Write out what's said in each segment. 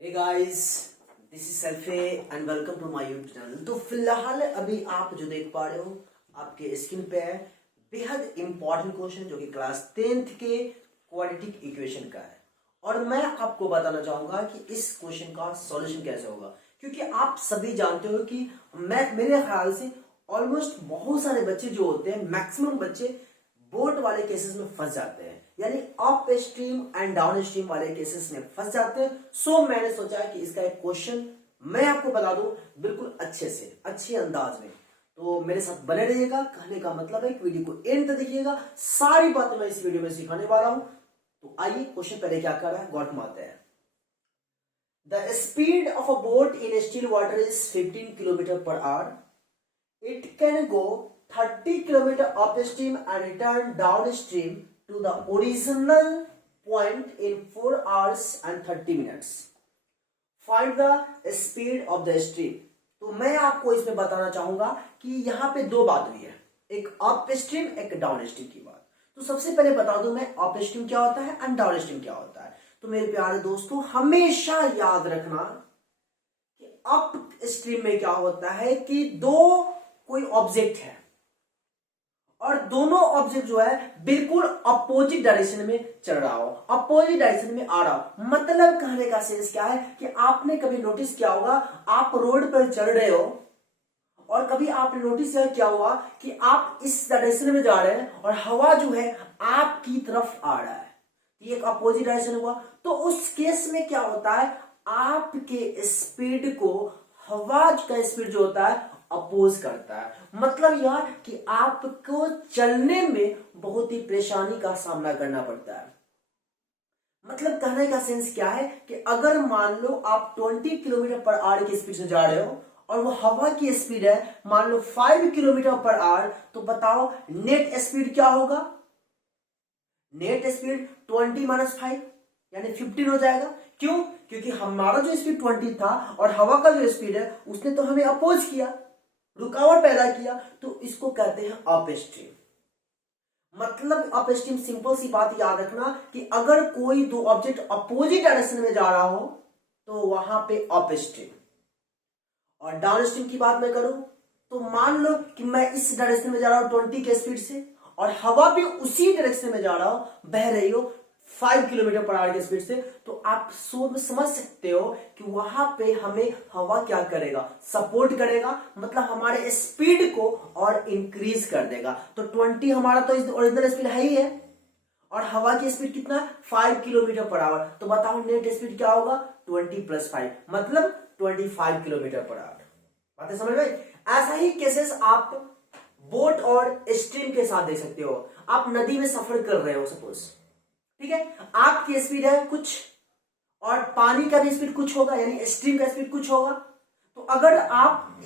Hey guys, this is सल्फे and welcome to my YouTube channel. तो फिलहाल अभी आप जो देख पा रहे हो आपके स्क्रीन पे है बेहद इंपॉर्टेंट क्वेश्चन जो कि क्लास 10th के क्वाड्रेटिक इक्वेशन का है। और मैं आपको बताना चाहूंगा कि इस क्वेश्चन का सॉल्यूशन कैसे होगा, क्योंकि आप सभी जानते हो कि मैं मेरे ख्याल से ऑलमोस्ट बहुत सारे बच्चे जो होते हैं, मैक्सिमम बच्चे बोट वाले केसेस में फंस जाते हैं, यानी up stream and down stream वाले केसेस में फंस जाते हैं। सो मैंने सोचा कि इसका एक क्वेश्चन मैं आपको बता दूं बिल्कुल अच्छे से, अच्छे अंदाज में। तो मेरे साथ बने रहिएगा। कहने का मतलब है कि वीडियो को एंड तक देखिएगा, सारी बातें मैं इस वीडियो में सिखाने वाला हूं। तो आइए क्वेश्चन पहले क्या कर रहा है गौर मारते हैं। The speed of a boat in still water is 15 kilometre per our. It can go 30 km upstream and return downstream to the original point in 4 hours and 30 minutes. Find the speed of the stream. तो मैं आपको इसमें बताना चाहूंगा कि यहाँ पे दो बात हुई है, एक अप स्ट्रीम एक डाउन स्ट्रीम की बात। तो सबसे पहले बता दूं मैं अप स्ट्रीम क्या होता है एंड डाउन स्ट्रीम क्या होता है। तो मेरे प्यारे दोस्तों, हमेशा याद रखना कि अप स्ट्रीम में क्या होता है कि कोई ऑब्जेक्ट है और दोनों ऑब्जेक्ट जो है बिल्कुल अपोजिट डायरेक्शन में चल रहा हो, अपोजिट डायरेक्शन में आ रहा हो। मतलब कहने का सेंस क्या है कि आपने कभी नोटिस किया होगा, आप रोड पर चल रहे हो और कभी आपने नोटिस किया होगा कि आप इस डायरेक्शन में जा रहे हैं और हवा जो है आपकी तरफ आ रहा है, ये एक अपोजिट डायरेक्शन हुआ। तो उस केस में क्या होता है, आपके स्पीड को हवा का स्पीड जो होता है अपोज करता है। मतलब यह कि आपको चलने में बहुत ही परेशानी का सामना करना पड़ता है। मतलब कहने का सेंस क्या है कि अगर मान लो आप 20 किलोमीटर पर आवर की स्पीड से जा रहे हो और वो हवा की स्पीड है मान लो 5 किलोमीटर पर आवर, तो बताओ नेट स्पीड क्या होगा। नेट स्पीड 20 माइनस 5 यानी 15 हो जाएगा। क्यों? क्योंकि हमारा जो स्पीड 20 था और हवा का जो स्पीड है उसने तो हमें अपोज किया, रुकावट पैदा किया। तो इसको कहते हैं अप स्ट्रीम। मतलब अप स्ट्रीम, सिंपल सी बात याद रखना कि अगर कोई दो ऑब्जेक्ट अपोजिट डायरेक्शन में जा रहा हो तो वहां पे अप स्ट्रीम। और डाउन स्ट्रीम की बात मैं करूं तो मान लो कि मैं इस डायरेक्शन में जा रहा हूं 20 के स्पीड से और हवा भी उसी डायरेक्शन में जा रहा हो, बह रही हो 5 किलोमीटर पर आवर की स्पीड से। तो आप समझ सकते हो कि वहां पे हमें हवा क्या करेगा, सपोर्ट करेगा। मतलब हमारे स्पीड को और इंक्रीज कर देगा। तो 20 हमारा तो ओरिजिनल स्पीड है ही है और हवा की स्पीड कितना है 5 किलोमीटर पर आवर। तो बताओ नेट स्पीड क्या होगा 20 + 5 मतलब 25 किलोमीटर पर आवर। बातें समझ में? ऐसा ही केसेस आप बोट और स्ट्रीम के साथ देख सकते हो। आप नदी में सफर कर रहे हो सपोज, ठीक है, आपकी स्पीड है कुछ और पानी का भी स्पीड कुछ होगा, यानी स्ट्रीम का स्पीड कुछ होगा। तो अगर आप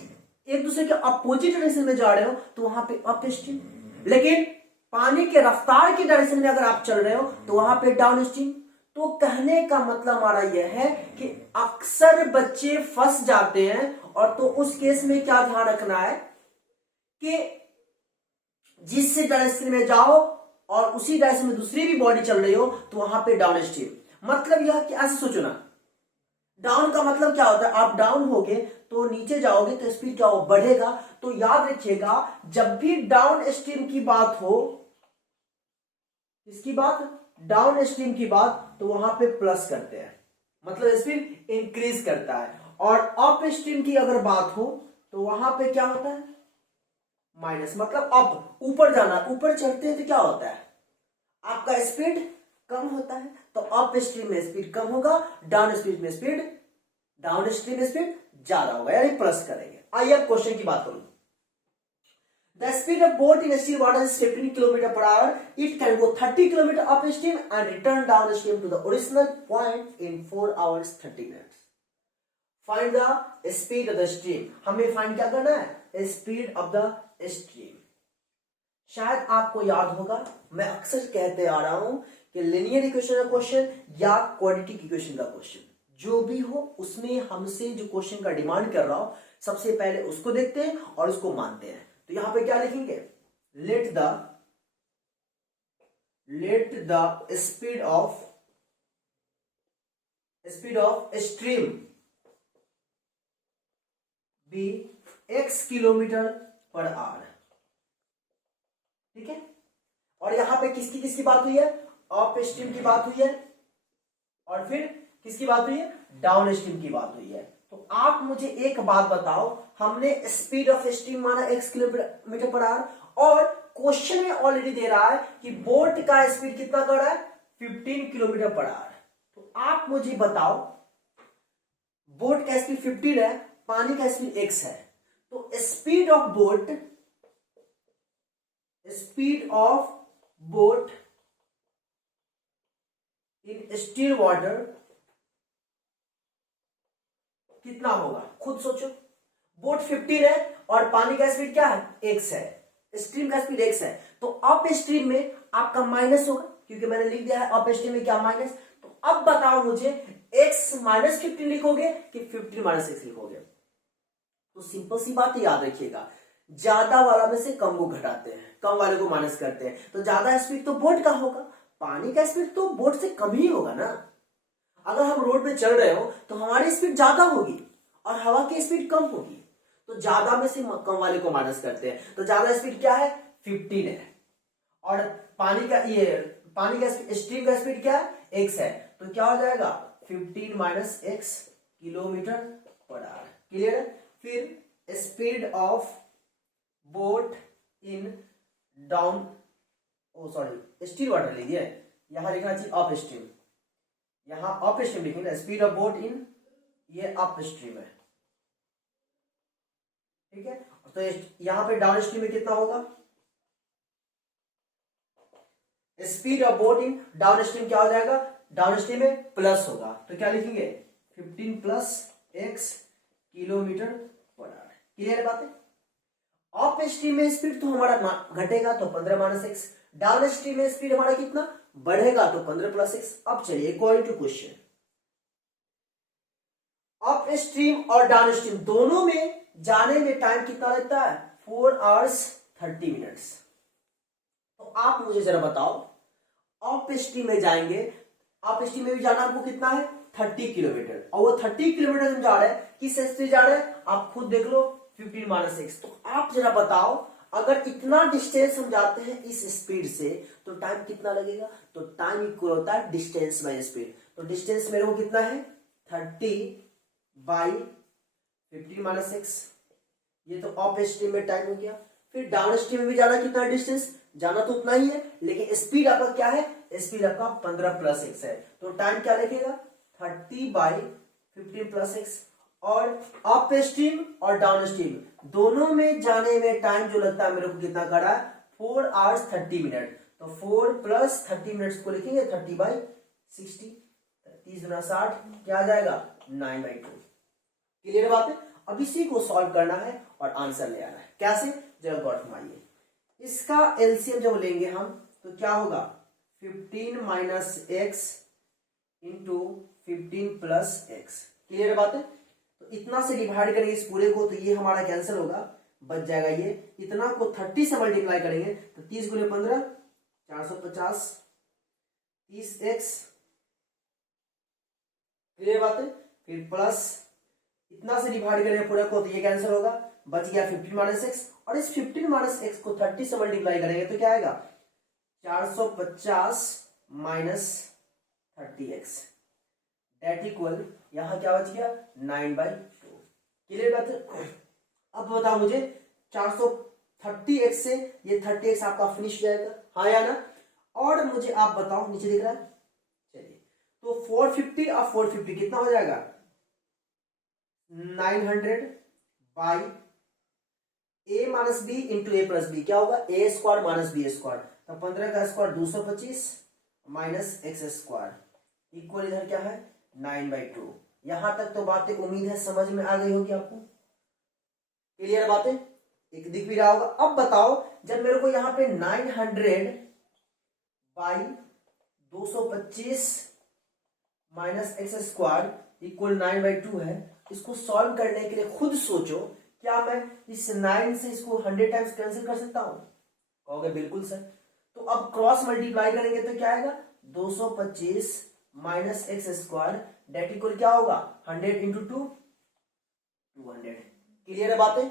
एक दूसरे के अपोजिट डायरेक्शन में जा रहे हो तो वहां पे अप स्ट्रीम, लेकिन पानी के रफ्तार की डायरेक्शन में अगर आप चल रहे हो तो वहां पे डाउन स्ट्रीम। तो कहने का मतलब हमारा यह है कि अक्सर बच्चे फंस जाते हैं। और तो उस केस में क्या ध्यान रखना है कि जिस डायरेक्शन में जाओ और उसी डायरेक्शन में दूसरी भी बॉडी चल रही हो तो वहां पे डाउन स्ट्रीम। मतलब यह कि ऐसे सोचो ना, डाउन का मतलब क्या होता है, आप डाउन होगे तो नीचे जाओगे तो स्पीड क्या हो, बढ़ेगा। तो याद रखिएगा जब भी डाउन स्ट्रीम की बात हो, इसकी बात डाउन स्ट्रीम की बात, तो वहां पे प्लस करते हैं, मतलब स्पीड इंक्रीज करता है। और अप स्ट्रीम की अगर बात हो तो वहां पे क्या होता है माइनस, मतलब अप, ऊपर जाना। ऊपर चढ़ते हैं तो क्या होता है आपका स्पीड कम होता है। तो अप स्ट्रीम में स्पीड कम होगा, डाउन स्ट्रीम में स्पीड ज्यादा होगा, यानी प्लस करेंगे। आइए अब क्वेश्चन की बात करूं। The speed of boat in still water is 15 kilometre per hour. It can go 30 kilometre upstream and return downstream to the original point in 4 hours 30 minutes. Find the speed of the stream. हमें find क्या करना है, speed of the stream. शायद आपको याद होगा, मैं अक्सर कहते आ रहा हूं कि लिनियर इक्वेशन का क्वेश्चन या क्वाड्रेटिक इक्वेशन का क्वेश्चन जो भी हो, उसमें हमसे जो क्वेश्चन का डिमांड कर रहा हो सबसे पहले उसको देखते हैं और उसको मानते हैं। तो यहां पे क्या लिखेंगे, let the speed of speed of stream be x kilometre per hour, ठीक है। और यहां पे किसकी किसकी बात हुई है, अप स्ट्रीम की बात हुई है, और फिर किसकी बात हुई है, डाउन स्ट्रीम की बात हुई है। तो आप मुझे एक बात बताओ, हमने स्पीड ऑफ स्ट्रीम माना x किलोमीटर पर आवर, और क्वेश्चन में ऑलरेडी दे रहा है कि बोट का स्पीड कितना कर रहा है, 15 किलोमीटर पर आवर। तो आप मुझे बताओ, बोट का स्पीड 15 है, पानी का स्पीड x है, तो speed of boat in still water कितना होगा, खुद सोचो। बोट 15 है और पानी का स्पीड क्या है, x है, स्ट्रीम का स्पीड x है, तो अप स्ट्रीम में आपका माइनस होगा, क्योंकि मैंने लिख दिया है अप स्ट्रीम में क्या, माइनस। तो अब बताओ मुझे, x माइनस 15 लिखोगे कि 15 माइनस x लिखोगे। तो सिंपल सी बात याद रखिएगा, ज्यादा वाला में से कम को घटाते हैं, कम वाले को माइनस करते हैं, तो ज्यादा स्पीड तो बोट का होगा, पानी का स्पीड तो बोट से कम ही होगा ना। अगर हम रोड पे चल रहे हो तो हमारी स्पीड ज्यादा होगी और हवा की स्पीड कम होगी, तो ज्यादा में से कम वाले को माइनस करते हैं। तो ज्यादा स्पीड क्या है, 15 है, और पानी का स्ट्रीम का स्पीड क्या है, x है, तो क्या हो जाएगा 15 minus x kilometre per our. Clear है। फिर speed of boat in down still water लीजिए, यहां लिखना चाहिए अप स्ट्रीम, यहां अप स्ट्रीम लिखेंगे, स्पीड ऑफ बोट इन, ये अप स्ट्रीम है, ठीक है। तो यहां पे डाउन स्ट्रीम में कितना होगा, speed of boat in down stream क्या हो जाएगा, डाउन स्ट्रीम में प्लस होगा, तो क्या लिखेंगे 15 plus x kilometre per our. Clear बात है। अप स्ट्रीम में स्पीड तो हमारा घटेगा तो 15 माइनस एक्स, डाउन स्ट्रीम में स्पीड हमारा कितना बढ़ेगा तो 15 प्लस एक्स। अब चलिए according to question, upstream और डाउन स्ट्रीम दोनों में जाने में टाइम कितना लगता है, 4 आवर्स 30 मिनट्स। तो आप मुझे जरा बताओ, अप स्ट्रीम में जाएंगे, अप स्ट्रीम में भी जाना आपको कितना है 30 किलोमीटर, और वो 30 किलोमीटर हम जा रहे हैं, किस स्पीड जा रहे हैं आप खुद देख लो 15 माइनस एक्स। तो आप जरा बताओ, अगर इतना डिस्टेंस हम जाते हैं इस स्पीड से तो टाइम कितना लगेगा, तो टाइम इक्वल होता है डिस्टेंस बाय स्पीड। तो डिस्टेंस मेरे को कितना है 30 बाई 15 माइनस एक्स, ये तो अप स्ट्रीम में टाइम हो गया। फिर डाउन स्ट्रीम में भी जाना कितना डिस्टेंस, जाना तो उतना ही है, लेकिन स्पीड आपका क्या है, स्पीड आपका 15 प्लस एक्स है, तो टाइम क्या लिखेगा 30 बाई 15 प्लस एक्स। और अप स्ट्रीम और डाउन स्ट्रीम दोनों में जाने में टाइम जो लगता है मेरे को कितना करा है 4 आवर्स 30 मिनट, तो 4 प्लस 30 मिनट्स को लिखेंगे 30 बाई 60, 30 गुना 60 क्या आ जाएगा 9/2। क्लियर बात है। अब इसी को सॉल्व करना है और आंसर ले आना है, कैसे, जरा गौर फरमाइए। इसका एलसीएम जब लेंगे हम तो क्या होगा 15 minus x into 15 plus x. Clear बात है। तो इतना से डिवाइड करेंगे इस पूरे को तो ये हमारा कैंसिल होगा, बच जाएगा ये, इतना को 30 से मल्टीप्लाई करेंगे तो 30 गुने 15 450 30x। क्लियर बात है। फिर प्लस इतना से डिवाइड करेंगे पूरे को तो ये कैंसिल होगा, बच गया 15 माइनस एक्स, और इस 15 माइनस एक्स को 30 से मल्टीप्लाई करेंगे तो क्या आएगा 450 माइनस 30x डेट इक्वल, यहां क्या बच गया 9/2। क्लियर बात है। अब बताओ मुझे 430x से ये 30x आपका फिनिश हो जाएगा, हाँ या ना। और मुझे आप बताओ, नीचे दिख रहा है, चलिए तो 450 और 450 कितना हो जाएगा 900 by a minus B into A plus B, क्या होगा a square minus B square, तो 15 का square 225 minus X square equal इधर क्या है 9/2। यहां तक तो बातें उम्मीद है समझ में आ गई होगी आपको। क्लियर बातें, एक दिख भी रहा होगा। अब बताओ, जब मेरे को यहां पे 900 by 225 minus X square equal 9/2 है, इसको सॉल्व करने के लिए खुद सोचो, क्या मैं इस 9 से इसको 100 टाइम्स कैंसिल कर सकता हूं, कहोगे बिल्कुल सर। तो अब क्रॉस मल्टीप्लाई करेंगे तो क्या आएगा 225 minus X square that equal क्या होगा 100 इंटू 2 200। क्लियर है बातें,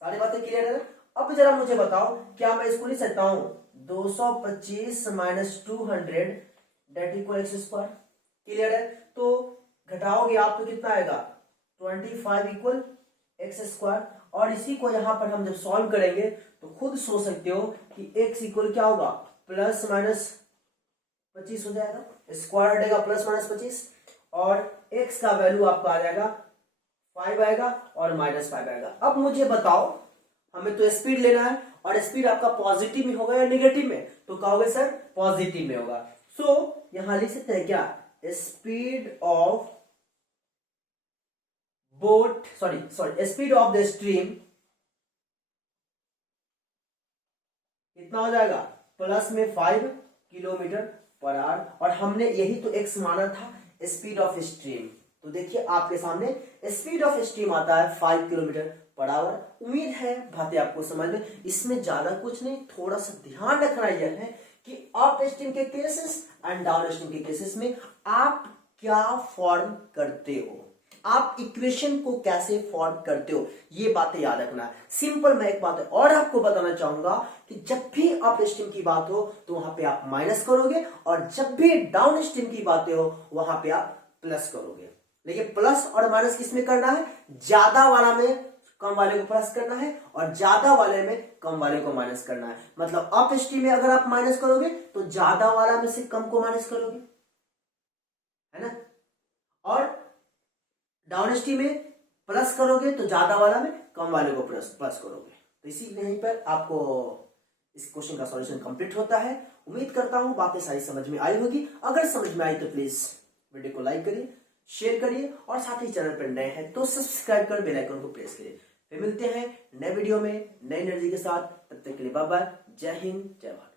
सारी बातें क्लियर है। अब जरा मुझे बताओ क्या मैं इसको लिख सकता हूं 225 minus 200 that equal X square. Clear है, तो घटाओगे आप तो कितना आएगा 25 इक्वल एक्स स्क्वायर। और इसी को यहां पर हम जब सॉल्व करेंगे तो खुद सोच सकते हो कि x इक्वल क्या होगा प्लस माइनस 25 हो जाएगा, स्क्वायर हटेगा प्लस माइनस 25 और x का वैल्यू आपका आ जाएगा 5 आएगा और माइनस 5 आएगा। अब मुझे बताओ हमें तो स्पीड लेना है और स्पीड आपका पॉजिटिव में होगा या नेगेटिव में, तो कहोगे सर पॉजिटिव में होगा। सो यहां लिख सकते हैं क्या speed of boat speed of the stream कितना हो जाएगा प्लस में 5 किलोमीटर पर आवर। और हमने यही तो एक्स माना था स्पीड ऑफ स्ट्रीम, तो देखिए आपके सामने स्पीड ऑफ स्ट्रीम आता है 5 किलोमीटर पर आवर। उम्मीद है बातें आपको समझ में, इसमें ज्यादा कुछ नहीं, थोड़ा सा ध्यान रखना यह है कि अप स्ट्रीम के केसेस एंड डाउन स्ट्रीम के केसेस में आप क्या फॉर्म करते हो, आप इक्वेशन को कैसे फॉर्म करते हो, ये बातें याद रखना। सिंपल मैं एक बात और आपको बताना चाहूंगा कि जब भी अप स्ट्रीम की बात हो तो वहां पे आप माइनस करोगे और जब भी डाउन स्ट्रीम की बातें हो वहां पे आप प्लस करोगे। लेकिन प्लस और माइनस किसमें करना है, ज्यादा वाला में कम वाले को प्लस करना है और ज्यादा वाले में कम वाले को माइनस करना है। मतलब अप स्ट्रीम में अगर आप माइनस करोगे तो ज्यादा वाला में से कम को माइनस करोगे, है ना, और डाउन स्ट्रीम में प्लस करोगे तो ज्यादा वाला में कम वाले को प्लस करोगे। तो इसी यहीं पर आपको इस क्वेश्चन का सॉल्यूशन कंप्लीट होता है। उम्मीद करता हूं बातें सारी समझ में आई होगी। अगर समझ में आई तो प्लीज वीडियो को लाइक करिए, शेयर करिए और साथ ही चैनल पर नए हैं तो सब्सक्राइब कर बेल आइकन को प्रेस करिए। फिर मिलते हैं नए वीडियो में नई एनर्जी के साथ, तब तक के लिए बाय बाय, जय हिंद जय भारत।